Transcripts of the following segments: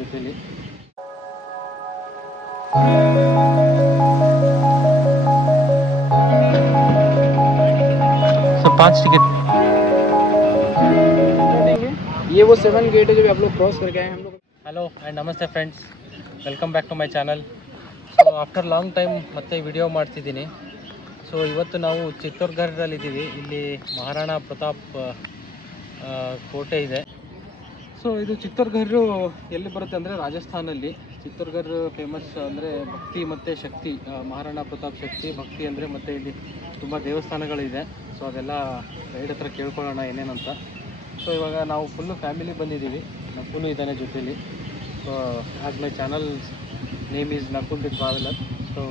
ಜೊತೆಲಿ. So 5 ticket. ये वो 7 गेट है जो आप लोग क्रॉस करके आए हम लोग. ಹಲೋ ಆ್ಯಂಡ್ ನಮಸ್ತೆ friends, welcome back to my channel. So after long time ಮತ್ತೆ ವಿಡಿಯೋ ಮಾಡ್ತಿದ್ದೀನಿ. ಸೊ ಇವತ್ತು ನಾವು ಚಿತ್ತೋರ್ಗಢದಲ್ಲಿದ್ದೀವಿ. ಇಲ್ಲಿ ಮಹಾರಾಣಾ ಪ್ರತಾಪ್ ಕೋಟೆ ಇದೆ. ಸೊ ಇದು ಚಿತ್ತೋರ್ಗಢ ಎಲ್ಲಿ ಬರುತ್ತೆ ಅಂದರೆ ರಾಜಸ್ಥಾನಲ್ಲಿ. ಚಿತ್ತೋರ್ಗಢ ಫೇಮಸ್ ಅಂದರೆ ಭಕ್ತಿ ಮತ್ತು ಶಕ್ತಿ, ಮಹಾರಾಣಾ ಪ್ರತಾಪ್ ಶಕ್ತಿ ಭಕ್ತಿ ಅಂದರೆ, ಮತ್ತು ಇಲ್ಲಿ ತುಂಬ ದೇವಸ್ಥಾನಗಳಿದೆ. ಸೊ ಅದೆಲ್ಲ ಗೈಡ್ ಹತ್ರ ಕೇಳ್ಕೊಳ್ಳೋಣ ಏನೇನಂತ. ಸೊ ಇವಾಗ ನಾವು ಫುಲ್ಲು ಫ್ಯಾಮಿಲಿ ಬಂದಿದ್ದೀವಿ. ನಕುಲು ಇದ್ದಾನೆ ಜೊತೆಲಿ. So as my channel name is Nakul the traveller. So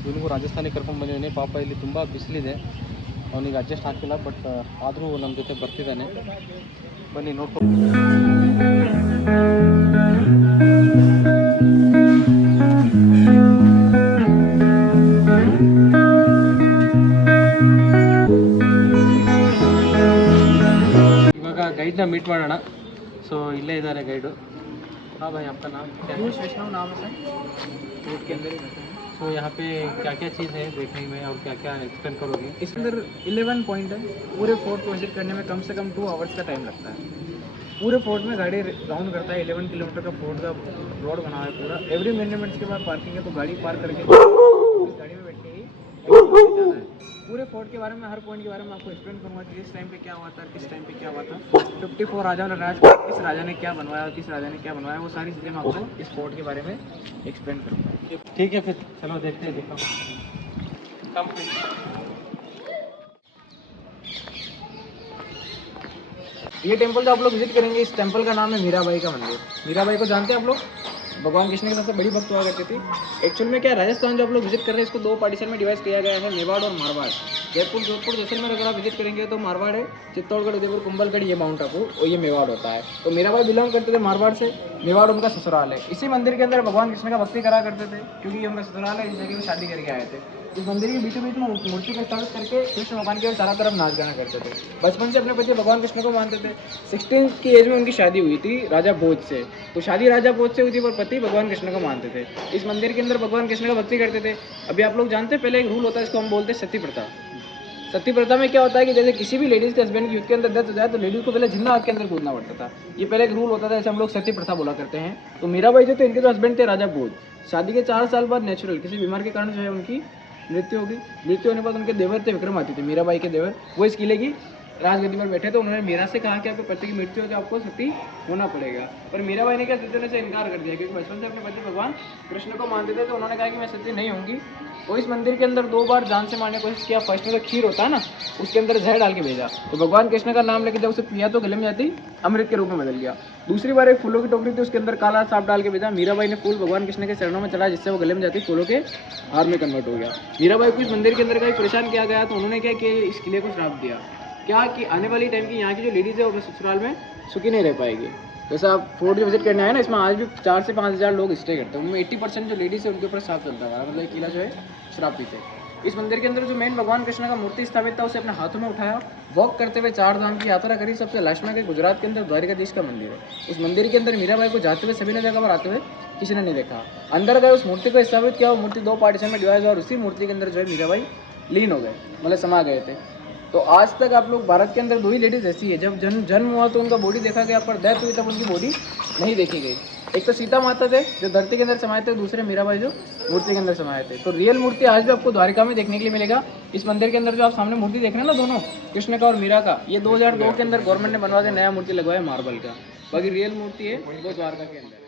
ಇವನಿಗೂ ರಾಜಸ್ಥಾನಿಗೆ ಕರ್ಕೊಂಡು ಬಂದಿದ್ದೀನಿ. ಪಾಪ ಇಲ್ಲಿ ತುಂಬ ಬಿಸಿಲಿದೆ, ಅವನಿಗೆ ಅಡ್ಜಸ್ಟ್ ಆಗ್ತಿಲ್ಲ, ಬಟ್ ಆದರೂ ನಮ್ಮ ಜೊತೆ ಬರ್ತಿದ್ದಾನೆ. ಬನ್ನಿ ನೋಡ್ಕೊಂಡು. ಇವಾಗ ಗೈಡ್ನ ಮೀಟ್ ಮಾಡೋಣ. ಸೊ ಇಲ್ಲೇ ಇದ್ದಾರೆ ಗೈಡು. हाँ भाई, आपका नाम क्या है? वैष्णव नाम है सर, रोड के अंदर ही रहते हैं. तो यहाँ पे क्या क्या चीज़ है देखने में और क्या क्या एक्सप्लेन करोगे? इसके अंदर 11 पॉइंट है. पूरे फोर्ट को विजिट करने में कम से कम 2 आवर्स का टाइम लगता है. पूरे फोर्ट में गाड़ी राउंड करता है. 11 किलोमीटर का फोर्ट का रोड बना है पूरा. एवरी मिनट्स के बाद पार्किंग है, तो गाड़ी पार्क करके इस गाड़ी में बैठ के ही जाना है. पूरे फोर्ट के बारे में, हर पॉइंट के बारे में आपको एक्सप्लेन करूँगा कि किस टाइम पे क्या हुआ था, किस टाइम पे क्या हुआ था. 54 राजाओं ने राज किया, किस राजा ने क्या बनवाया, किस राजा ने क्या बनवाया, वो सारी चीज़ें मैं आपको इस फोर्ट के बारे में एक्सप्लेन करूँगा. ठीक है, फिर चलो देखते हैं. दिखाओ. कम ये टेंपल जो आप लोग विजिट करेंगे, इस टेंपल का नाम है मीराबाई का मंदिर. मीराबाई को जानते हैं आप लोग? भगवान कृष्ण की सबसे बड़ी भक्त हुआ करती थी. एक्चुअल में क्या है, राजस्थान जो आप लोग विजिट कर रहे हैं, इसको 2 पार्टीशन में डिवाइड किया गया है, मेवाड़ और मारवाड़. जयपुर, जोधपुर, जैसलमेर अगर आप विजिट करेंगे तो मारवाड़ है. चित्तौड़गढ़, उदयपुर, कुंभलगढ़ ये माउंट आबू और ये मेवाड़ होता है. तो मीराबाई बिलोंग करते थे मारवाड़ से. मेवाड़ उनका ससुराल है. इसी मंदिर के अंदर भगवान कृष्ण का भक्ति करा करते थे, क्योंकि ये उनका ससुराल है. इस जगह में शादी करके आए थे. इस मंदिर के बीचों बीच में मूर्ति का स्थापित करके कृष्ण भगवान के चारों तरफ नाच गाना करते थे. बचपन से अपने पति भगवान कृष्ण को मानते थे. 16 की एज में उनकी शादी हुई थी राजा भोज से. तो शादी राजा भोज से हुई थी, पर पति भगवान कृष्ण को मानते थे. इस मंदिर के अंदर भगवान कृष्ण का भक्ति करते थे. अभी आप लोग जानते हैं, पहले एक रूल होता है, इसको हम बोलते हैं सती प्रथा. सती प्रथा में क्या होता है कि जैसे किसी भी लेडीज के हस्बैंड की युद्ध के अंदर डेथ हो जाए, तो लेडीज को पहले जिंदा आग के अंदर कूदना पड़ता था. ये पहले एक रूल होता था, जैसे हम लोग सती प्रथा बोला करते हैं. तो मीराबाई जो थे, इनके जो हस्बैंड थे राजा भोज, शादी के 4 साल बाद नेचुरल किसी बीमार के कारण जो है उनकी मृत्यु होगी. मृत्यु होने के बाद उनके देवर थे विक्रमादित्य, मीराबाई के देवर, वो इस किले की राजगद्दी पर बैठे. तो उन्होंने मीरा से कहा कि आपके पति की मृत्यु हो तो आपको सती होना पड़ेगा. पर मीराबाई ने क्या सती होने से इनकार कर दिया, क्योंकि बचपन से अपने पति भगवान कृष्ण को मानते थे. तो उन्होंने कहा कि मैं सती नहीं होंगी. तो इस मंदिर के अंदर 2 बार जान से मारने की कोशिश किया. फर्स्ट में तो खीर होता है ना, उसके अंदर जहर डाल के भेजा. तो भगवान कृष्ण का नाम लेके जब उसे पिया तो गले में जाती अमृत के रूप में बदल गया. दूसरी बार एक फूलों की टोकरी थी, उसके अंदर काला सांप डाल के भेजा. मीराबाई ने फूल भगवान कृष्ण के चरणों में चढ़ा, जिससे वो गले में जाती फूलों के हार में कन्वर्ट हो गया. मीराबाई को इस मंदिर के अंदर कहीं परेशान किया गया, तो उन्होंने क्या किया, इस किले को श्राप दिया. क्या कि आने वाली टाइम की यहाँ की जो लेडीज़ है वो ससुराल में सुखी नहीं रह पाएगी. जैसे आप फोर्ट जो विजिट करने आए ना, इसमें आज भी 4 से 5 हज़ार लोग स्टे करते हैं. उनमें 80% जो लेडीज़ है उनके ऊपर श्राप चलता है. मतलब ये किला जो है श्रापित है. इस मंदिर के अंदर जो मेन भगवान कृष्ण का मूर्ति स्थापित था, उसे अपने हाथों में उठाया, वॉक करते हुए 4 धाम की यात्रा करी. सबसे लास्ट में गए गुजरात के अंदर द्वारिकाधीश का मंदिर है. उस मंदिर के अंदर मीराबाई को जाते हुए सभी ने जगह पर आते हुए किसी ने नहीं देखा. अंदर गए, उस मूर्ति को स्थापित किया. वो मूर्ति 2 पार्टीशन में डिवाइड, और उसी मूर्ति के अंदर जो है मीराबाई लीन हो गए, मतलब समा गए थे. तो आज तक आप लोग भारत के अंदर 2 ही लेडीज़ ऐसी है, जब जन्म हुआ तो उनका बॉडी देखा गया, पर डेथ हुई तब उनकी बॉडी नहीं देखी गई. एक तो सीता माता थे जो धरती के अंदर समाये थे, दूसरे मीराबाई जो मूर्ति के अंदर समाये थे. तो रियल मूर्ति आज भी आपको द्वारिका में देखने के लिए मिलेगा. इस मंदिर के अंदर जो आप सामने मूर्ति देख रहे हैं ना, दोनों कृष्ण का और मीरा का, ये 2002 के अंदर गवर्नमेंट ने बनवा के नया मूर्ति लगवाया मार्बल का. बाकी रियल मूर्ति है वो द्वारका के अंदर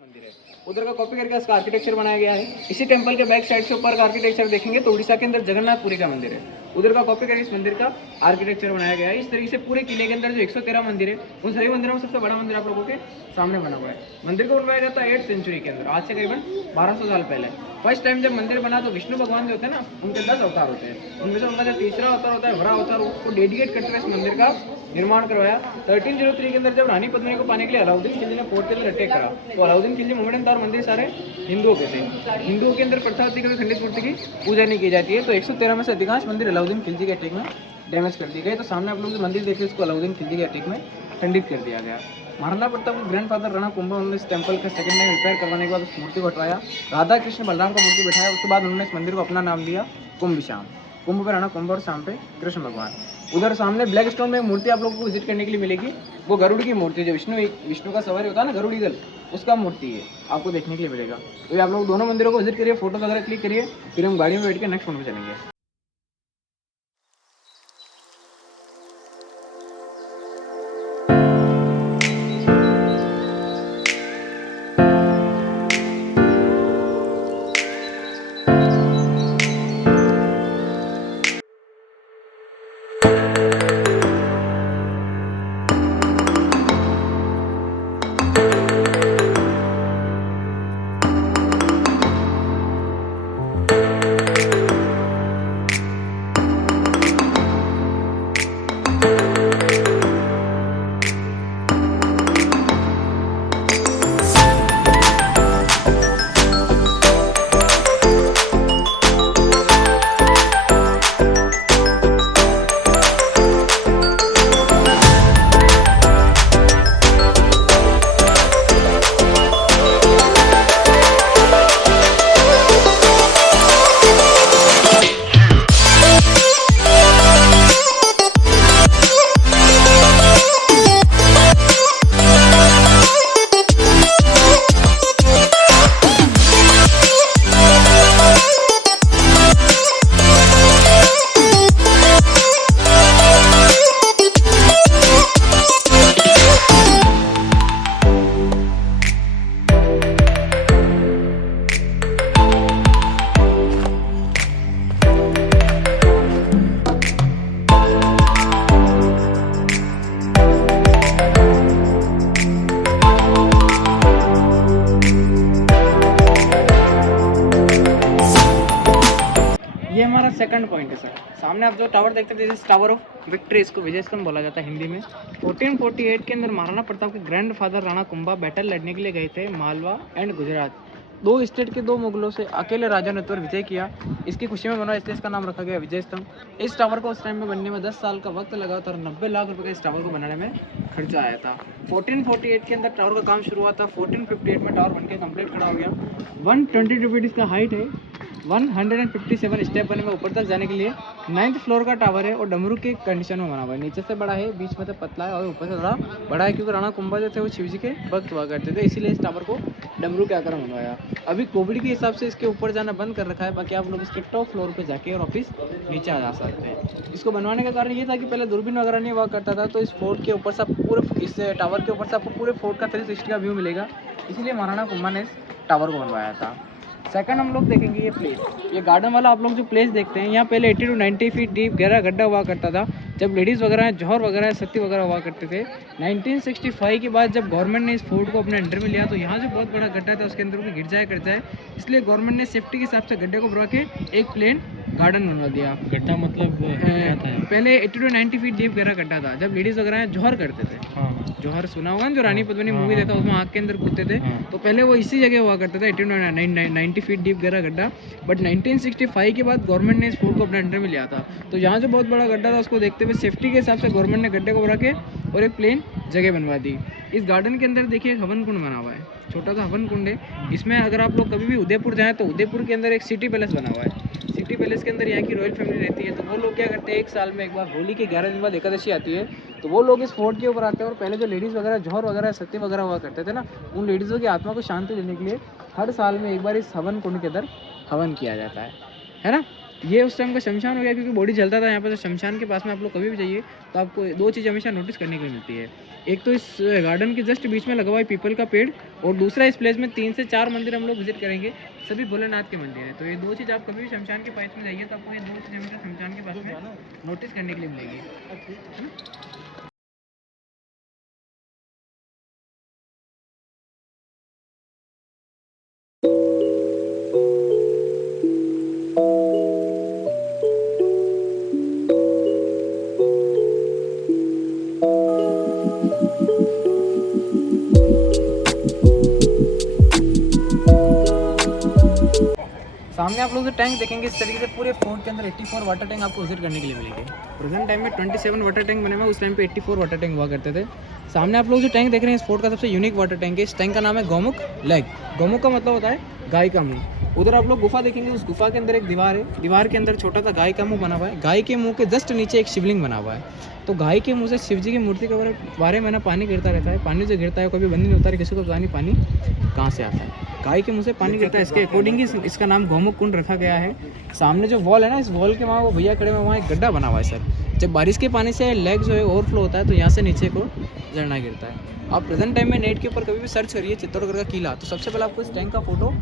मंदिर है. उधर का कॉपी करके इसका आर्किटेक्चर बनाया गया है. इसी टेंपल के बैक साइड से ऊपर का आर्किटेक्चर देखेंगे तो उड़ीसा के अंदर जगन्नाथपुरी का मंदिर है. उधर का कॉपी करके इस मंदिर का आर्किटेक्चर बनाया गया है. इस तरीके से पूरे किले के अंदर जो 113 मंदिर है, उन सभी मंदिरों में सबसे बड़ा मंदिर आप लोगों के सामने बना हुआ है. मंदिर को बनवाया गया था 8th सेंचुरी के अंदर, आज से करीबन 1200 साल पहले. फर्स्ट टाइम जब मंदिर बना तो विष्णु भगवान जो होते हैं ना, उनके 10 अवतार होते हैं. उनमें से उनका जो तीसरा अवतार होता है वरा अवतार, उसको डेडिकेट करते हुए इस मंदिर का निर्माण करवाया. 1303 के अंदर जब रानी पद्मिनी को पाने के लिए अलाउद्दीन खिलजी ने फोर्ट के अंदर अटैक करा, तो अलाउद्दीन खिलजी मूवमेंट था और मंदिर सारे हिंदुओं के थे. हिंदुओं के अंदर प्रथा होती है कि खंडित मूर्ति की पूजा नहीं की जाती है. तो 113 में से अधिकांश मंदिर अलाउद्दीन खिलजी के अटैक में डैमेज कर दिए गए. तो सामने आप लोग जो मंदिर देखे, इसको अलाउद्दीन खिलजी के अटैक में खंडित कर दिया गया. महाराणा प्रताप के ग्रैंडफादर राणा कुंभा उन्होंने इस टेम्पल का सेकंड टाइम रिपेयर करवाने के बाद उस मूर्ति को हटवाया, राधा कृष्ण बलराम का मूर्ति बैठाया। उसके बाद उन्होंने इस मंदिर को अपना नाम दिया कुंभ श्याम। कुंभ पे राणा कुंभ और शाम पे कृष्ण भगवान। उधर सामने ब्लैक स्टोन में एक मूर्ति आप लोगों को विजिट करने के लिए मिलेगी, वो गरुड़ की मूर्ति, जो विष्णु का सवारी होता है ना, गरुड़ ईगल, उसका मूर्ति है, आपको देखने के लिए मिलेगा। तो ये आप लोग दोनों मंदिरों को विजिट करिए, फोटो वगैरह क्लिक करिए, फिर हम गाड़ी में बैठ के नेक्स्ट पॉइंट पे चलेंगे। ये हमारा सेकंड पॉइंट है सर। सामने आप जो टावर देखते थे, इस टावर ऑफ विक्ट्री, इसको विजय स्तंभ बोला जाता है हिंदी में। 1448 के अंदर महाराणा प्रताप के ग्रैंडफादर राणा कुंभा बैटल लड़ने के लिए गए थे मालवा एंड गुजरात। दो स्टेट के दो मुगलों से अकेले राजा ने पर विजय किया। इसकी खुशी में बना, इसलिए इसका नाम रखा गया विजय स्तंभ। इस टावर को उस टाइम में बनने में 10 साल का वक्त लगा था और 90 लाख रुपए का इस टावर को बनाने में खर्चा आया था। 1448 के अंदर टावर का काम शुरू हुआ था। 1458 में टावर बनके कंप्लीट खड़ा हो गया। 122 फीट इसका हाइट है। 157 स्टेप बने हुए ऊपर तक जाने के लिए। 9th फ्लोर का टावर है और डमरू के कंडीशन में बना हुआ है। नीचे से बड़ा है, बीच में से पतला है और ऊपर से थोड़ा बड़ा है, क्योंकि राणा कुंभा जो थे वो शिव जी के भक्त हुआ करते थे, इसीलिए इस टावर को डमरू के आकार में बनवाया। अभी कोविड के हिसाब से इसके ऊपर जाना बंद कर रखा है, बाकी आप लोग इसके टॉप फ्लोर पे जाके और ऑफिस नीचे आ जा सकते हैं। इसको बनवाने का कारण ये था कि पहले दूरबीन वगैरह नहीं हुआ करता था, तो इस फोर्ट के ऊपर से पूरे, इस टावर के ऊपर से आपको पूरे फोर्ट का 360 का व्यू मिलेगा, इसीलिए महाराणा कुंभा ने इस टावर को बनवाया था। सेकंड हम लोग देखेंगे ये प्लेस, ये गार्डन वाला आप लोग जो प्लेस देखते हैं, यहाँ पहले 80 to 90 फीट डीप गहरा गड्ढा हुआ करता था, जब लेडीज़ वगैरह जौहर वगैरह सती वगैरह हुआ करते थे। 1965 के बाद जब गवर्नमेंट ने इस फोर्ट को अपने अंडर में लिया, तो यहाँ जो बहुत बड़ा गड्ढा था उसके अंदर को गिर जाए कर जाए, इसलिए गवर्नमेंट ने सेफ्टी के हिसाब से गड्ढे को बढ़ा के एक प्लेन गार्डन बनवा दिया। गड्ढा मतलब क्या था? पहले 80 to 90 फीट डीप गहरा गड्ढा था, जब लेडीज़ वगैरह जौहर करते थे। हाँ, जौहर सुना होगा ना, जो रानी पद्मिनी मूवी देखा, उसमें आग के अंदर कूदते थे, तो पहले वो इसी जगह हुआ करता था, 80 to 90 फीट डीप गहरा गड्ढा। बट 1965 के बाद गवर्नमेंट ने इस फोर्ट को अपने अंडर में लिया था, तो यहाँ जो बहुत बड़ा गड्ढा था उसको देखते हुए सेफ्टी के हिसाब से गवर्नमेंट ने गड्ढे को बढ़ा के और एक प्लेन जगह बनवा दी। इस गार्डन के अंदर देखिए एक हवन कुंड बना हुआ है, छोटा सा हवन कुंड है। इसमें अगर आप लोग कभी भी उदयपुर जाएँ तो उदयपुर के अंदर एक सिटी पैलेस बना हुआ है। सिटी पैलेस के अंदर यहाँ की रॉयल फैमिली रहती है, तो वो लोग क्या करते हैं, एक साल में एक बार होली के 11 दिन बाद एकादशी आती है, तो वो लोग इस फोर्ट के ऊपर आते हैं और पहले जो लेडीज़ वगैरह जौहर वगैरह सत्य वगैरह हुआ करते थे ना, उन लेडीज़ों की आत्मा को शांति देने के लिए हर साल में एक बार इस हवन कुंड के अंदर हवन किया जाता है ना। ये उस टाइम का शमशान हो गया, क्योंकि बॉडी जलता था यहाँ पर, तो शमशान के पास में आप लोग कभी भी जाइए तो आपको दो चीज़ हमेशा नोटिस करने के लिए मिलती है। एक तो इस गार्डन के जस्ट बीच में लगा हुआ है पीपल का पेड़, और दूसरा इस प्लेस में 3 से 4 मंदिर हम लोग विजिट करेंगे, सभी भोलेनाथ के मंदिर हैं। तो ये दो चीज़ आप कभी भी शमशान के पास में जाइए तो आपको ये दो चीज़ हमेशा शमशान के पास में नोटिस करने के लिए मिलेगी, है ना। सामने आप लोग जो टैंक देखेंगे इस तरीके से पूरे फोर्ट के अंदर 84 वाटर टैंक आपको विजिट करने के लिए मिलेंगे। प्रेजेंट टाइम में 27 वाटर टैंक बने हुए हैं, उस टाइम पे 84 वाटर टैंक हुआ करते थे। सामने आप लोग जो टैंक देख रहे हैं इस फोर्ट का सबसे यूनिक वाटर टैंक है। इस टैंक का नाम है गौमुख लेक। गौमुख का मतलब होता है गाय का मुंह। उधर आप लोग गुफा देखेंगे, उस गुफा के अंदर एक दीवार है, दीवार के अंदर छोटा सा गाय का मुंह बना हुआ है। गाय के मुंह के जस्ट नीचे एक शिवलिंग बना हुआ है। तो गाय के मुंह से शिव जी की मूर्ति के बारे में ना पानी गिरता रहता है। पानी जो गिरता है कभी बंद नहीं होता है, किसी को पता नहीं पानी कहाँ से आता है। गाय के मुंह से पानी गिरता है, इसके अकॉर्डिंग इसका नाम गौमुख कुंड रखा गया है। सामने जो वॉल है ना, इस वॉल के वहाँ वो भैया खड़े हुए, वहाँ एक गड्ढा बना हुआ है सर। जब बारिश के पानी से लेग जो है ओवरफ्लो होता है तो यहाँ से नीचे को झरना गिरता है। आप प्रेजेंट टाइम में नेट के ऊपर कभी भी सर्च करिए चित्तौड़गढ़ का किला, तो सबसे पहले आपको इस टैंक का फोटो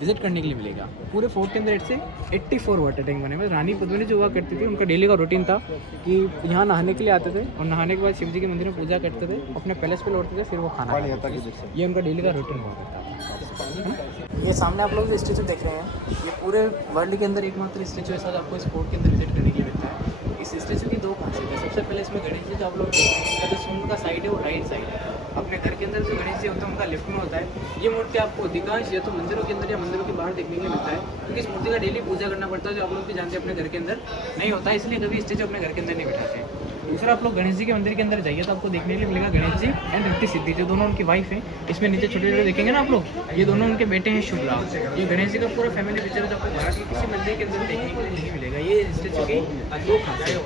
विजिट करने के लिए मिलेगा। पूरे फोर्ट के अंदर से 84 वाटर टैंक बने हुए। रानी पद्मिनी जो हुआ करती थी, उनका डेली का रूटीन था कि यहाँ नहाने के लिए आते थे और नहाने के बाद शिव जी के मंदिर में पूजा करते थे, अपने पैलेस पे लौटते थे, फिर वो खाना खाते थे। ये उनका डेली का रूटीन हुआ करता था। ये सामने आप लोग जो स्टेचू देख रहे हैं, ये पूरे वर्ल्ड के अंदर एकमात्र स्टेचू ऐसा आपको इस फोर्ट के अंदर विजिट करने के लिए मिलता है। इस स्टेचू की दो खासियत है। सबसे पहले इसमें गणेश जी जो आप लोग जो सूंड का साइड है वो राइट साइड है। अपने घर के अंदर जो गणेश जी होते हैं उनका लेफ्ट में होता है। ये मूर्ति आपको अधिकांश या तो मंदिरों के अंदर या मंदिरों के बाहर देखने के लिए मिलता है, क्योंकि इस मूर्ति का डेली पूजा करना पड़ता है, जो आप लोग भी जानते हैं अपने घर के अंदर नहीं होता है, इसलिए कभी स्टेचू अपने घर के अंदर नहीं बिठाते। दूसरा, आप लोग गणेश जी के मंदिर के अंदर जाइए तो आपको देखने के लिए मिलेगा गणेश जी एंड रिद्धि सिद्धि, जो दोनों उनकी वाइफ है। इसमें नीचे छोटे छोटे देखेंगे ना आप लोग, ये दोनों उनके बेटे हैं शुभ लाभ। ये गणेश जी का पूरा फैमिली पिक्चर है, जो आपको भारत के किसी मंदिर के अंदर देखने के लिए नहीं मिलेगा। ये स्टेचू की दो खासियत।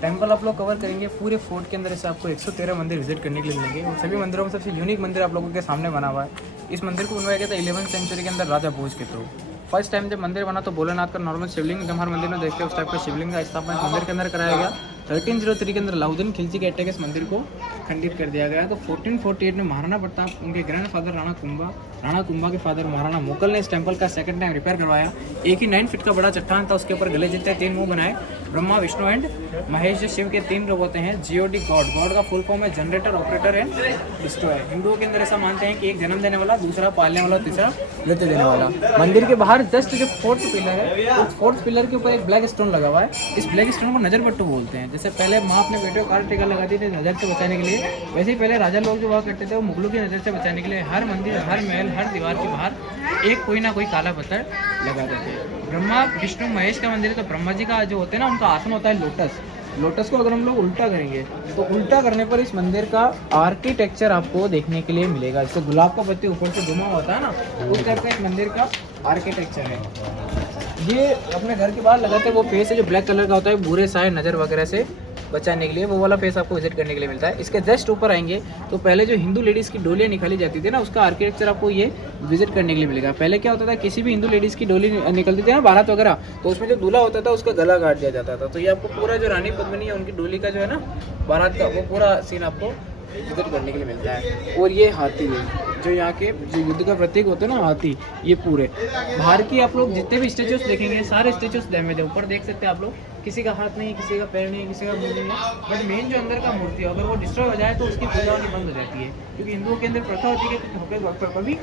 टेंपल आप लोग कवर करेंगे पूरे फोर्ट के अंदर से आपको 113 मंदिर विजिट करने के लिए मिलेंगे। और सभी मंदिरों में सबसे यूनिक मंदिर आप लोगों के सामने बना हुआ है। इस मंदिर को बनवाया गया था 11वीं सेंचुरी के अंदर राजा भोज के थ्रू। फर्स्ट टाइम जब मंदिर बना तो भोलेनाथ का नॉर्मल शिवलिंग, जब हर मंदिर में देखते हैं उस टाइप का शिवलिंग का स्थापना मंदिर के अंदर कराया गया। 1303 के अंदर अलाउद्दीन खिलजी के अटैक इस मंदिर को खंडित कर दिया गया। तो 1448 में महाराणा प्रताप, उनके ग्रैंड फादर राणा कुंभा के फादर महाराणा मोकल ने इस टेंपल का सेकंड टाइम रिपेयर करवाया। एक ही 9 फीट का बड़ा चट्टान था, उसके ऊपर गले जितने 3 मुंह बनाए। ब्रह्मा, विष्णु एंड महेश जो शिव के 3 रूप होते हैं। जीओडी गॉड का फुल फॉर्म है जनरेटर, ऑपरेटर एंड डिस्ट्रॉयर। हिंदुओं के अंदर ऐसा मानते हैं कि एक जन्म देने वाला, दूसरा पालने वाला, तीसरा मृत्यु देने वाला। मंदिर के बाहर जस्ट जो 4th पिलर है, उस 4th पिलर के ऊपर एक ब्लैक स्टोन लगा हुआ है। इस ब्लैक स्टोन को नजर पट्टू बोलते हैं। जैसे पहले माँ अपने बेटे को काल टीका लगाती थी नजर से बचाने के लिए, वैसे ही पहले राजा लोग जो हुआ करते थे वो मुगलों की नजर से बचाने के लिए हर मंदिर, हर महल, हर दीवार के बाहर एक कोई ना कोई काला पत्थर लगाते थे। ब्रह्मा, विष्णु, महेश का मंदिर है, तो ब्रह्मा जी का जो होते हैं ना, उनका आसन होता है लोटस। लोटस को अगर हम लोग उल्टा करेंगे तो उल्टा करने पर इस मंदिर का आर्किटेक्चर आपको देखने के लिए मिलेगा। जैसे गुलाब का पत्ती ऊपर से घुमा होता है ना, उस टाइप का इस मंदिर का आर्किटेक्चर है। ये अपने घर के बाहर लगाते हैं वो फेस है जो ब्लैक कलर का होता है, बुरे साए नज़र वगैरह से बचाने के लिए, वो वाला फेस आपको विजिट करने के लिए मिलता है। इसके जस्ट ऊपर आएंगे तो पहले जो हिंदू लेडीज़ की डोलियाँ निकाली जाती थी ना, उसका आर्किटेक्चर आपको ये विजिट करने के लिए मिलेगा। पहले क्या होता था, किसी भी हिंदू लेडीज़ की डोली निकलती थी ना बारात वगैरह, तो उसमें जो दूल्हा होता था उसका गला काट दिया जाता था। तो ये आपको पूरा जो रानी पद्मिनी है उनकी डोली का जो है ना बारात का, वो पूरा सीन आपको विजिट करने के लिए मिलता है। और ये हाथी है जो यहाँ के जो युद्ध का प्रतीक होते हैं ना, हाथी, ये पूरे बाहर की आप लोग जितने भी स्टेचूज देखेंगे सारे स्टेचूज डैमेज है। ऊपर देख सकते हैं आप लोग, किसी का हाथ नहीं है, किसी का पैर नहीं है, किसी का मुंह नहीं है, बट मेन जो अंदर का मूर्ति है अगर वो डिस्ट्रॉय हो जाए तो उसकी पूजा होनी बंद हो जाती है, क्योंकि हिंदुओं के अंदर प्रथा होती है कि कभी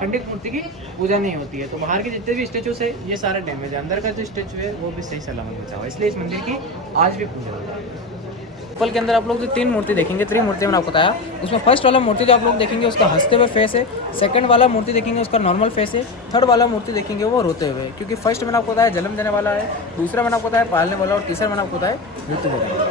खंडित मूर्ति की पूजा नहीं होती है। तो बाहर के जितने भी स्टेचूज है ये सारे डैमेज है, अंदर का जो स्टेचू है वो भी सही सलामत बचा हुआ है, इसलिए इस मंदिर की आज भी पूजा होती है। टेंपल के अंदर आप लोग जो 3 मूर्ति देखेंगे, 3 मूर्ति मैंने आपको बताया, उसमें फर्स्ट वाला मूर्ति जो आप लोग देखेंगे उसका हंसते हुए फेस है, सेकंड वाला मूर्ति देखेंगे उसका नॉर्मल फेस है, थर्ड वाला मूर्ति देखेंगे वो रोते हुए, क्योंकि फर्स्ट मैंने आपको बताया जन्म देने वाला है, दूसरा मैंने आपको बताया पालने वाला, और तीसरा मैंने आपको बताया मृत्यु देने वाला।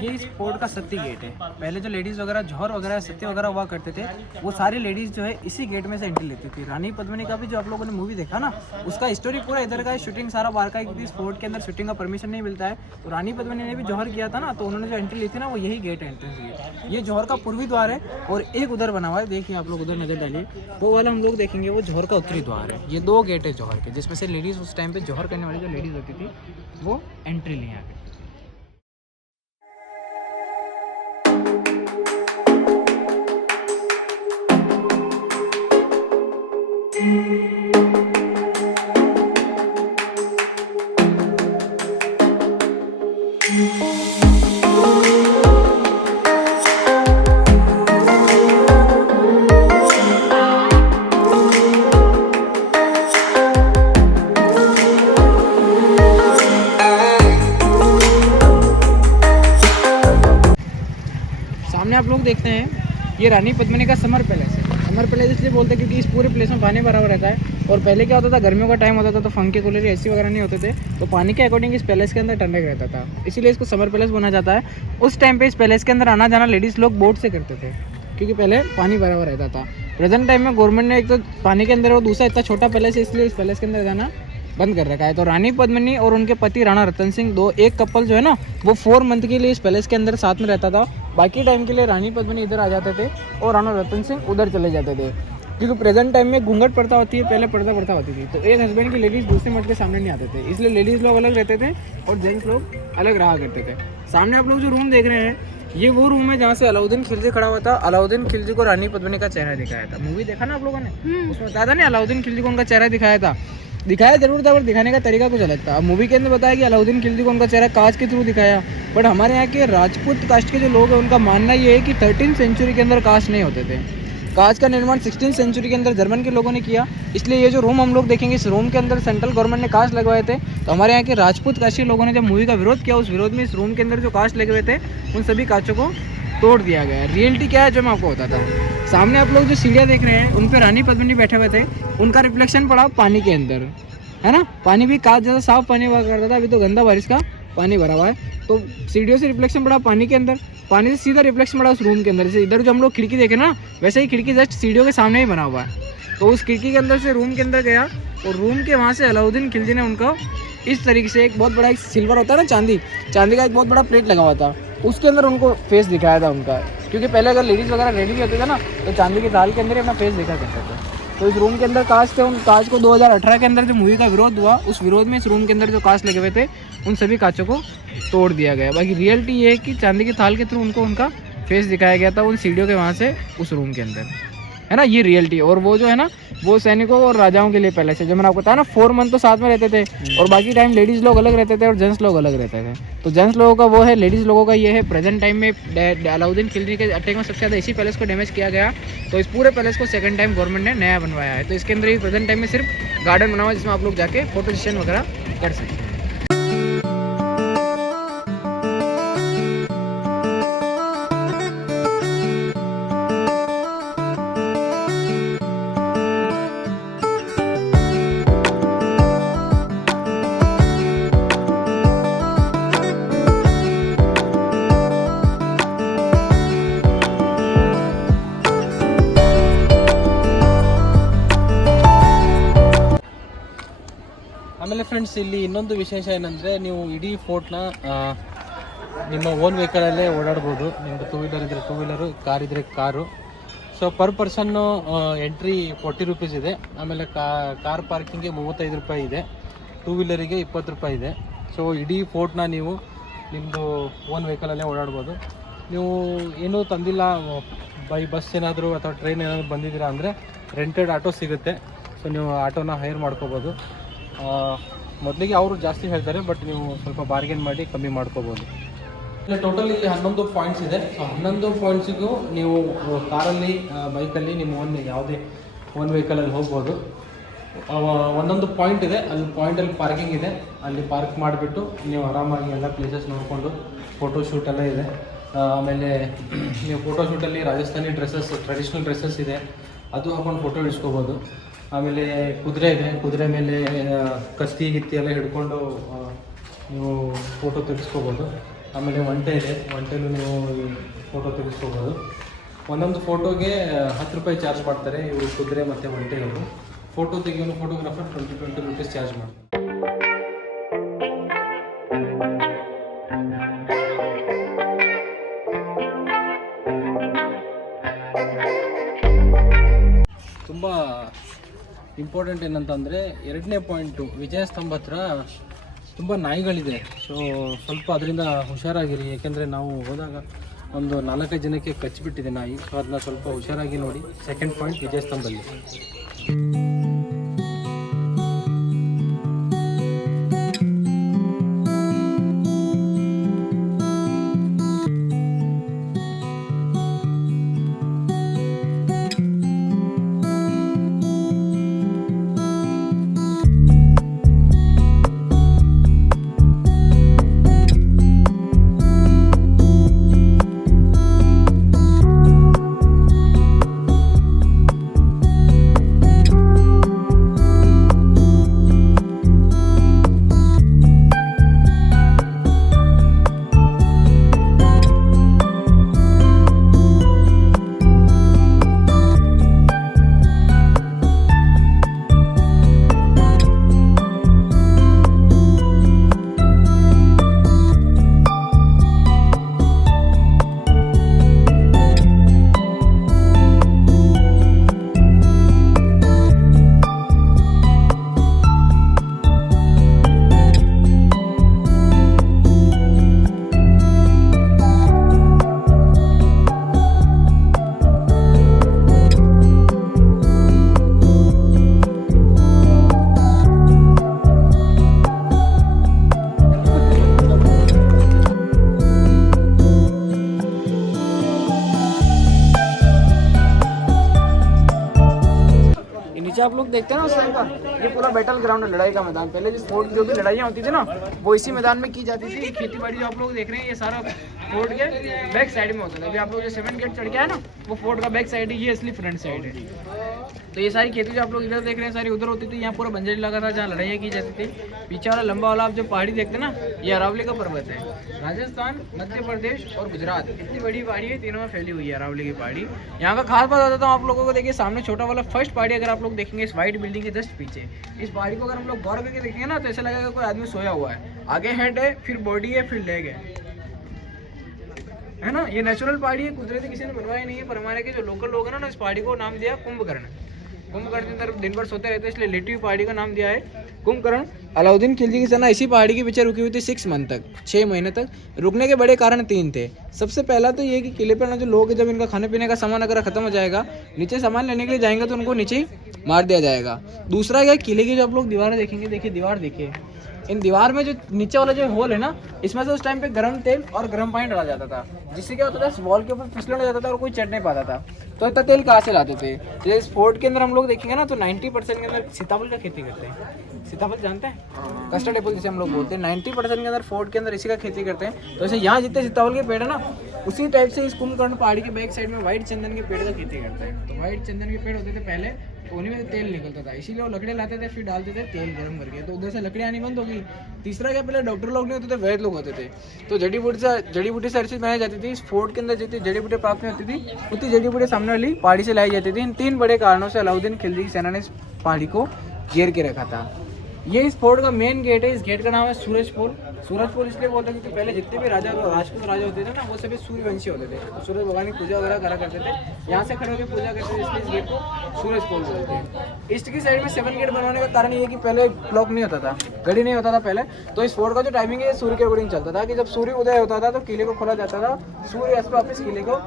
ये इस फोर्ट का सत्य गेट है। पहले जो लेडीज़ वगैरह जौहर वगैरह सत्य वगैरह हुआ करते थे, वो सारी लेडीज़ जो है इसी गेट में से एंट्री लेती थी। रानी पद्मिनी का भी जो आप लोगों ने मूवी देखा ना, उसका स्टोरी पूरा इधर का है, शूटिंग सारा बाहर का है, क्योंकि इस फोर्ट के अंदर शूटिंग का परमिशन नहीं मिलता है। तो रानी पद्मिनी ने भी जौहर किया था ना, तो उन्होंने जो एंट्री ली थी ना, वो यही गेट है, एंट्रेंस गेट। ये जौहर का पूर्वी द्वार है और एक उधर बना हुआ है, देखिए आप लोग उधर नजर डालिए, वो वाला हम लोग देखेंगे, वो जौहर का उत्तरी द्वार है। ये 2 गेट है जौहर के, जिसमें से लेडीज़ उस टाइम पे जौहर करने वाली जो लेडीज़ होती थी वो एंट्री ली यहाँ पे। सामने आप लोग देखते हैं, ये रानी पद्मिनी का समर पैलेस है। समर पैलेस इसलिए बोलते हैं क्योंकि इस पूरे प्लेस में पानी भरा हुआ रहता है। और पहले क्या होता था, गर्मियों का टाइम होता था तो पंखे कूलर एसी वगैरह नहीं होते थे, तो पानी के अकॉर्डिंग इस पैलेस के अंदर ठंडक रहता था, इसीलिए इसको समर पैलेस बोला जाता है। उस टाइम पे इस पैलेस के अंदर आना जाना लेडीज़ लोग बोट से करते थे, क्योंकि पहले पानी भरा हुआ रहता था। प्रेजेंट टाइम में गवर्नमेंट ने एक तो पानी के अंदर और दूसरा इतना छोटा पैलेस है, इसलिए इस पैलेस के अंदर जाना बंद कर रखा है। तो रानी पद्मिनी और उनके पति राणा रतन सिंह, एक कपल जो है ना, वो 4 मंथ के लिए इस पैलेस के अंदर साथ में रहता था। बाकी टाइम के लिए रानी पद्मिनी इधर आ जाते थे और राणा रतन सिंह उधर चले जाते थे, क्योंकि प्रेजेंट टाइम में घूंघट पड़ता होती है, पहले पर्दा होती थी। तो एक हस्बैंड की लेडीज़ दूसरे मर्द के सामने नहीं आते थे, इसलिए लेडीज़ लोग अलग रहते थे और जेंट्स लोग अलग रहा करते थे। सामने आप लोग जो रूम देख रहे हैं, ये वो रूम है जहाँ से अलाउद्दीन खिलजी खड़ा हुआ था। अलाउद्दीन खिलजी को रानी पद्मिनी का चेहरा दिखाया था। मूवी देखा ना आप लोगों ने, उसमें बताया था ना अलाउद्दीन खिलजी को उनका चेहरा दिखाया था। दिखाया जरूर था, पर दिखाने का तरीका कुछ अलग था। अब मूवी के अंदर बताया कि अलाउद्दीन खिलजी को उनका चेहरा कांच के थ्रू दिखाया, बट हमारे यहाँ के राजपूत कास्ट के जो लोग हैं उनका मानना ये है कि 13th सेंचुरी के अंदर कांच नहीं होते थे। कांच का निर्माण 16th सेंचुरी के अंदर जर्मन के लोगों ने किया। इसलिए ये जो रूम हम लोग देखेंगे, इस रूम के अंदर सेंट्रल गवर्नमेंट ने कांच लगवाए थे। तो हमारे यहाँ के राजपूत कास्ट के लोगों ने जब मूवी का विरोध किया, उस विरोध में इस रूम के अंदर जो कांच लगे हुए थे, उन सभी कांचों को तोड़ दिया गया। रियलिटी क्या है जो मैं आपको बताता हूँ। सामने आप लोग जो सीढ़ियाँ देख रहे हैं, उन पर रानी पद्मिनी बैठे हुए थे, उनका रिफ्लेक्शन पड़ा पानी के अंदर, है ना। पानी भी कांच जैसा साफ पानी हुआ करता था, अभी तो गंदा बारिश का पानी भरा हुआ है। तो सीढ़ियों से रिफ्लेक्शन पड़ा पानी के अंदर, पानी से सीधा रिफ्लेक्शन पड़ा उस रूम के अंदर। जैसे इधर जो हम लोग खिड़की देखे ना, वैसे ही खिड़की जस्ट सीढ़ियों के सामने ही बना हुआ है। तो उस खिड़की के अंदर से रूम के अंदर गया और रूम के वहाँ से अलाउद्दीन खिलजी ने उनको इस तरीके से एक बहुत बड़ा, एक सिल्वर होता है ना, चांदी का एक बहुत बड़ा प्लेट लगा हुआ था, उसके अंदर उनको फेस दिखाया था उनका। क्योंकि पहले अगर लेडीज़ वगैरह रेडी भी होते थे ना, तो चांदी की थाल के अंदर ही अपना फेस देखा करते थे। तो इस रूम के अंदर कांच थे, उन कांच को 2018 के अंदर जो मूवी का विरोध हुआ, उस विरोध में इस रूम के अंदर जो कांच लगे हुए थे, उन सभी कांचों को तोड़ दिया गया। बाकी रियलिटी ये है कि चांदी की थाल के थ्रू उनको उनका फेस दिखाया गया था उन सीढ़ियों के वहाँ से उस रूम के अंदर, है ना। ये रियलिटी। और वो जो है ना, वो सैनिकों और राजाओं के लिए पैलेस है। जो मैंने आपको बताया ना, 4 मंथ तो साथ में रहते थे और बाकी टाइम लेडीज़ लोग अलग रहते थे और जेंट्स लोग अलग रहते थे। तो जेंट्स लोगों का वो है, लेडीज़ लोगों का ये है। प्रेजेंट टाइम में अलाउद्दीन खिलजी के अटैक में सबसे ज़्यादा इसी पैलेस को डैमेज किया गया। तो इस पूरे पैलेस को सेकंड टाइम गवर्नमेंट ने नया बनवाया है। तो इसके अंदर ही प्रेजेंट टाइम में सिर्फ गार्डन बना हुआ है, जिसमें आप लोग जाके फोटो सेशन वगैरह कर सकते हैं। ಆಮೇಲೆ ಫ್ರೆಂಡ್ಸ್, ಇಲ್ಲಿ ಇನ್ನೊಂದು ವಿಶೇಷ ಏನಂದರೆ, ನೀವು ಇಡೀ ಫೋರ್ಟ್ನ ನಿಮ್ಮ ಓನ್ ವೆಹಿಕಲಲ್ಲೇ ಓಡಾಡ್ಬೋದು. ನಿಮ್ಮದು 2 ವೀಲರ್ ಇದ್ದರೆ 2 ವೀಲರು, ಕಾರ್ ಇದ್ದರೆ ಕಾರು. ಸೊ ಪರ್ ಪರ್ಸನ್ನು ಎಂಟ್ರಿ 40 ರೂಪೀಸ್ ಇದೆ. ಆಮೇಲೆ ಕಾರ್ ಪಾರ್ಕಿಂಗ್ಗೆ 35 ರೂಪಾಯಿ ಇದೆ, 2 ವೀಲರಿಗೆ 20 ರೂಪಾಯಿ ಇದೆ. ಸೊ ಇಡೀ ಫೋರ್ಟ್ನ ನೀವು ನಿಮ್ಮದು ಓನ್ ವೆಹಿಕಲಲ್ಲೇ ಓಡಾಡ್ಬೋದು. ನೀವು ಏನೂ ತಂದಿಲ್ಲ, ಬೈ ಬಸ್ ಏನಾದರೂ ಅಥವಾ ಟ್ರೈನ್ ಏನಾದರೂ ಬಂದಿದ್ದೀರಾ ಅಂದರೆ ರೆಂಟೆಡ್ ಆಟೋ ಸಿಗುತ್ತೆ. ಸೊ ನೀವು ಆಟೋನ ಹೈರ್ ಮಾಡ್ಕೋಬೋದು. ಮೊದಲಿಗೆ ಅವರು ಜಾಸ್ತಿ ಹೇಳ್ತಾರೆ, ಬಟ್ ನೀವು ಸ್ವಲ್ಪ ಬಾರ್ಗೇನ್ ಮಾಡಿ ಕಮ್ಮಿ ಮಾಡ್ಕೋಬೋದು. ಟೋಟಲ್ ಇಲ್ಲಿ 11 ಪಾಯಿಂಟ್ಸ್ ಇದೆ. ಸೊ 11 ಪಾಯಿಂಟ್ಸಿಗೂ ನೀವು ಕಾರಲ್ಲಿ, ಬೈಕಲ್ಲಿ, ನಿಮ್ಮ ಯಾವುದೇ ಓನ್ ವೆಹಿಕಲಲ್ಲಿ ಹೋಗ್ಬೋದು. ಒಂದೊಂದು ಪಾಯಿಂಟ್ ಇದೆ, ಅಲ್ಲಿ ಪಾಯಿಂಟಲ್ಲಿ ಪಾರ್ಕಿಂಗ್ ಇದೆ, ಅಲ್ಲಿ ಪಾರ್ಕ್ ಮಾಡಿಬಿಟ್ಟು ನೀವು ಆರಾಮಾಗಿ ಎಲ್ಲ ಪ್ಲೇಸಸ್ ನೋಡಿಕೊಂಡು ಫೋಟೋ ಶೂಟ್ ಎಲ್ಲ ಇದೆ. ಆಮೇಲೆ ನೀವು ಫೋಟೋ ಶೂಟಲ್ಲಿ ರಾಜಸ್ಥಾನಿ ಡ್ರೆಸ್ಸಸ್, ಟ್ರೆಡಿಷ್ನಲ್ ಡ್ರೆಸ್ಸಸ್ ಇದೆ, ಅದು ಹಾಕೊಂಡು ಫೋಟೋ ಇಡ್ಸ್ಕೋಬೋದು. ಆಮೇಲೆ ಕುದುರೆ ಇದೆ, ಕುದುರೆ ಮೇಲೆ ಕತ್ತಿ ಗಿತ್ತಿ ಎಲ್ಲ ಹಿಡ್ಕೊಂಡು ನೀವು ಫೋಟೋ ತೆಗೆಸ್ಕೋಬೋದು. ಆಮೇಲೆ ಒಂಟೆ ಇದೆ, ಒಂಟೆಲೂ ನೀವು ಫೋಟೋ ತೆಗೆಸ್ಕೋಬೋದು. ಒಂದೊಂದು ಫೋಟೋಗೆ 10 ರೂಪಾಯಿ ಚಾರ್ಜ್ ಮಾಡ್ತಾರೆ ಇವರು ಕುದುರೆ ಮತ್ತು ಒಂಟೆಗಳು. ಫೋಟೋ ತೆಗೆಯೋನು ಫೋಟೋಗ್ರಾಫರ್ 20 ರೂಪೀಸ್ ಚಾರ್ಜ್ ಮಾಡ್ತಾರೆ. ತುಂಬ ಇಂಪಾರ್ಟೆಂಟ್ ಏನಂತಂದರೆ 2ನೇ ಪಾಯಿಂಟು, ವಿಜಯ ಸ್ತಂಭ ಹತ್ರ ತುಂಬ ನಾಯಿಗಳಿದೆ. ಸೊ ಸ್ವಲ್ಪ ಅದರಿಂದ ಹುಷಾರಾಗಿರಿ, ಏಕೆಂದರೆ ನಾವು ಹೋದಾಗ ಒಂದು 4-5 ಜನಕ್ಕೆ ಕಚ್ಚಿಬಿಟ್ಟಿದೆ ನಾಯಿ. ಸೊ ಅದನ್ನ ಸ್ವಲ್ಪ ಹುಷಾರಾಗಿ ನೋಡಿ. ಸೆಕೆಂಡ್ ಪಾಯಿಂಟ್ ವಿಜಯ ಸ್ತಂಭಲ್ಲಿ. आप लोग देखते हैं ना उस टाइम का, ये पूरा बैटल ग्राउंड है, लड़ाई का मैदान। पहले जो फोर्ट जो भी लड़ाइयाँ होती थी ना वो इसी मैदान में की जाती थी। खेती बाड़ी जो आप लोग देख रहे हैं ये सारा फोर्ट के बैक साइड में होता था। अभी आप लोग जो 7 गेट चढ़ के आए ना वो फोर्ट का बैक साइड है, ये असली फ्रंट साइड है। तो ये सारी खेती जो आप लोग इधर देख रहे हैं सारी उधर होती थी। यहाँ पूरा बंजर इलाका था जहाँ लड़ाइयाँ की जाती थी। पीछे वाला लंबा वाला आप जो पहाड़ी देखते हैं ना ये अरावली का पर्वत है। राजस्थान, मध्य प्रदेश और गुजरात इतनी बड़ी पहाड़ी है, तीनों में फैली हुई है अरावली की पहाड़ी। यहाँ का खास बात बताता हूँ आप लोगों को, देखिए सामने छोटा वाला फर्स्ट पहाड़ी अगर आप लोग देखेंगे इस व्हाइट बिल्डिंग के जस्ट पीछे, इस पहाड़ी को अगर हम लोग गौर करके देखेंगे ना तो ऐसा लगेगा कोई आदमी सोया हुआ है। आगे हेड है, फिर बॉडी है, फिर लेग है ना। ये नेचुरल पहाड़ी है, कुदरती किसी ने बनवाया नहीं है। पर हमारे के जो लोकल लोग हैं ना इस पहाड़ी को नाम दिया कुंभकर्ण। कुंभकर्ण के अंदर दिन भर सोते रहते हैं इसलिए लेटी हुई पहाड़ी का नाम दिया है कुंभकर्ण। अलाउद्दीन खिलजी की सेना इसी पहाड़ी के पीछे रुकी हुई थी 6 मंथ तक, 6 महीने तक। रुकने के बड़े कारण 3 थे। सबसे पहला तो ये कि किले पर ना जो लोग हैं जब इनका खाने पीने का सामान अगर खत्म हो जाएगा, नीचे सामान लेने के लिए जाएंगे तो उनको नीचे मार दिया जाएगा। दूसरा क्या, किले की जो आप लोग दीवारें देखेंगे, देखिए दीवार देखिए, इन दीवार में जो नीचे वाला जो होल है ना इसमें से उस टाइम पे गर्म तेल और गर्म पानी डाला जाता था, जिससे क्या होता था वॉल के ऊपर फिसलने जाता था और कोई चढ़ नहीं पाता था। तो इतना तेल कहाँ से लाते थे? जैसे इस फोर्ट के अंदर हम लोग देखेंगे ना तो 90% के अंदर सीताफल का खेती करते हैं। सीताफल जानते हैं, कस्टर्ड एप्पल जिसे हम लोग बोलते हैं। 90% के अंदर फोर्ट के अंदर इसी का खेती करते हैं। तो ऐसे यहाँ जितने सीताफल के पेड़ है ना उसी टाइप से इस कुंभकर्ण पहाड़ी के बैक साइड में व्हाइट चंदन के पेड़ का खेती करते हैं। तो व्हाइट चंदन के पेड़ होते थे पहले, तो उन्हीं में तेल निकलता था, इसीलिए वो लकड़ियाँ लाते थे फिर डालते थे तेल गर्म करके, तो उधर से लकड़ियाँ आनी बंद हो गई। तीसरा क्या, पहले डॉक्टर लोग नहीं होते थे, वैद्य लोग होते थे। तो जड़ी बूटी से हर चीज़ बनाई जाती थी। इस फोर्ट के अंदर जितनी जड़ी बूटी प्राप्त नहीं होती थी उतनी जड़ी बूटी सामने वाली पहाड़ी से लाई जाती थी। इन 3 बड़े कारणों से अलाउद्दीन खिलजी की सेना ने इस पहाड़ी को घेर के रखा था। ये इस फोर्ट का मेन गेट है। इस गेट का नाम है सूरज पोल। सूरज पोल इसलिए बोलते हैं क्योंकि पहले जितने भी राजा राजपूत राजा होते थे ना वो सभी सूर्यवंशी होते थे, तो सूरज भगवान की पूजा वगैरह करा करते थे। यहाँ से खड़े होकर पूजा करते थे, इसलिए इस गेट को सूरज पोल बोलते हैं। ईस्ट की साइड में 7 गेट बनवाने का कारण ये है कि पहले ब्लॉक नहीं होता था, गड़ी नहीं होता था पहले। तो इस फोर्ट का जो टाइमिंग है सूर्य के अकॉर्डिंग चलता था कि जब सूर्य उदय होता था तो किले को खोला जाता था, सूर्य अस्त पर वापस किले को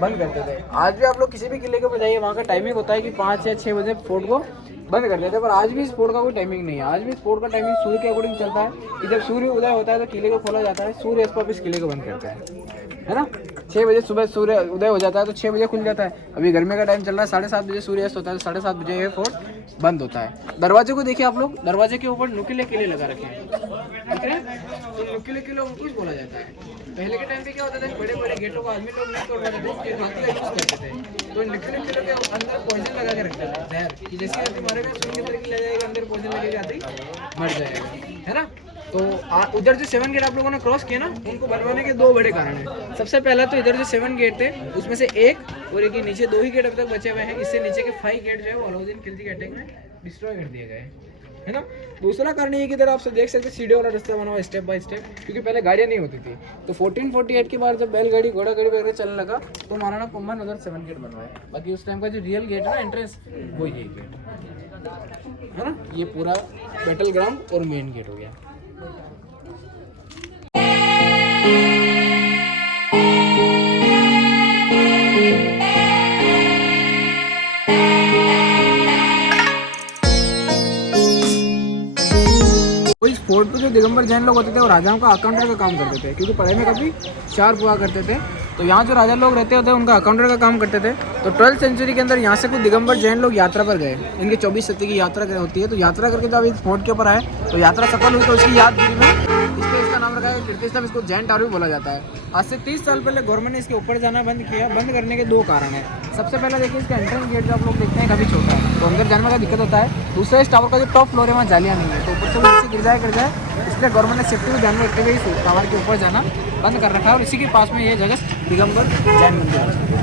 बंद करते थे। आज भी आप लोग किसी भी किले को जाइए, वहाँ का टाइमिंग होता है कि 5 या 6 बजे फोर्ट को बंद कर देते हैं। पर आज भी इस फोर्ट का कोई टाइमिंग नहीं है। आज भी इस फोर्ट का टाइमिंग सूर्य के अकॉर्डिंग चलता है कि जब सूर्य उदय होता है तो किले को खोला जाता है, सूर्य अस्त पर इस किले को बंद करता है ना। 6 बजे सुबह सूर्य उदय हो जाता है तो 6 बजे खुल जाता है। अभी गर्मी का टाइम चल रहा है, 7:30 बजे सूर्य अस्त होता है, 7:30 बजे ये फोर्ट बंद होता है। दरवाजे को देखिए आप लोग, दरवाजे के ऊपर नुकीले किले लगा रखे हैं, ठीक है। तो नुकीले किले को कुछ बोला जाता है। पहले के टाइम पे क्या होता था, बड़े बड़े गेटों को आदमी लोग नहीं तोड़ पाते थे, हाथी का यूज करते थे। तो नुकीले किलों के अंदर पॉइजन लगा के रखते थे, जहर, कि जैसे हाथी मारेगा सूर्य के अंदर की ले जाएगा, अंदर पॉइजन लगेगा, हाथी मर जाएगा, है ना। तो उधर जो 7 गेट आप लोगों ने क्रॉस किया ना, उनको बनवाने के 2 बड़े कारण हैं। सबसे पहला तो इधर जो 7 गेट थे उसमें से एक और एक ही नीचे 2 ही गेट अभी तक बचे हुए हैं। इससे नीचे के 5 गेट जो है वो अलाउद्दीन खिलजी अटैक में डिस्ट्रॉय कर दिए गए, है ना। दूसरा कारण ये कि इधर आप देख सकते सीढ़ी वाला रास्ता बना हुआ स्टेप बाय स्टेप, क्योंकि पहले गाड़ियाँ नहीं होती थी। तो 1448 के बाद जब बैलगाड़ी घोड़ा गाड़ी वगैरह चलने लगा तो महाराणा कुंभन उधर 7 गेट बनवाए। बाकी उस टाइम का जो रियल गेट है ना एंट्रेंस, वो यही गेट है ना। ये पूरा बैटल ग्राउंड और मेन गेट हो गया। इस फोर्ट पे जो दिगंबर जैन लोग होते थे वो राजाओं का अकाउंटर का काम करते थे, क्योंकि पढ़ाई में काफ़ी शार्प हुआ करते थे। तो यहाँ जो राजा लोग रहते होते उनका अकाउंटर का काम करते थे। तो 12th सेंचुरी के अंदर यहाँ से कुछ दिगंबर जैन लोग यात्रा पर गए। इनकी 24 सदी की यात्रा होती है। तो यात्रा करके जब इस फोर्ट के ऊपर आए तो यात्रा सफल हुई, तो उसकी यादगिरी में इसलिए इसका नाम रखा है कीर्तिस्तंभ। इसको जैन टावर भी बोला जाता है। आज से 30 साल पहले गवर्नमेंट ने इसके ऊपर जाना बंद किया। बंद करने के 2 कारण हैं। सबसे पहला देखिए, इसका एंट्रेंस गेट जो आप लोग देखते हैं काफ़ी छोटा है, तो अंदर जाने में का दिक्कत होता है। दूसरा, इस टावर का जो टॉप फ्लोर है वहाँ जालियाँ नहीं है, तो ऊपर से वो नीचे गिर जाए, इसलिए गवर्नमेंट ने सेफ्टी को ध्यान में रखते हुए इस टावर के ऊपर जाना बंद कर रखा है। और इसी के पास में ये जगह दिगंबर जैन मंदिर है।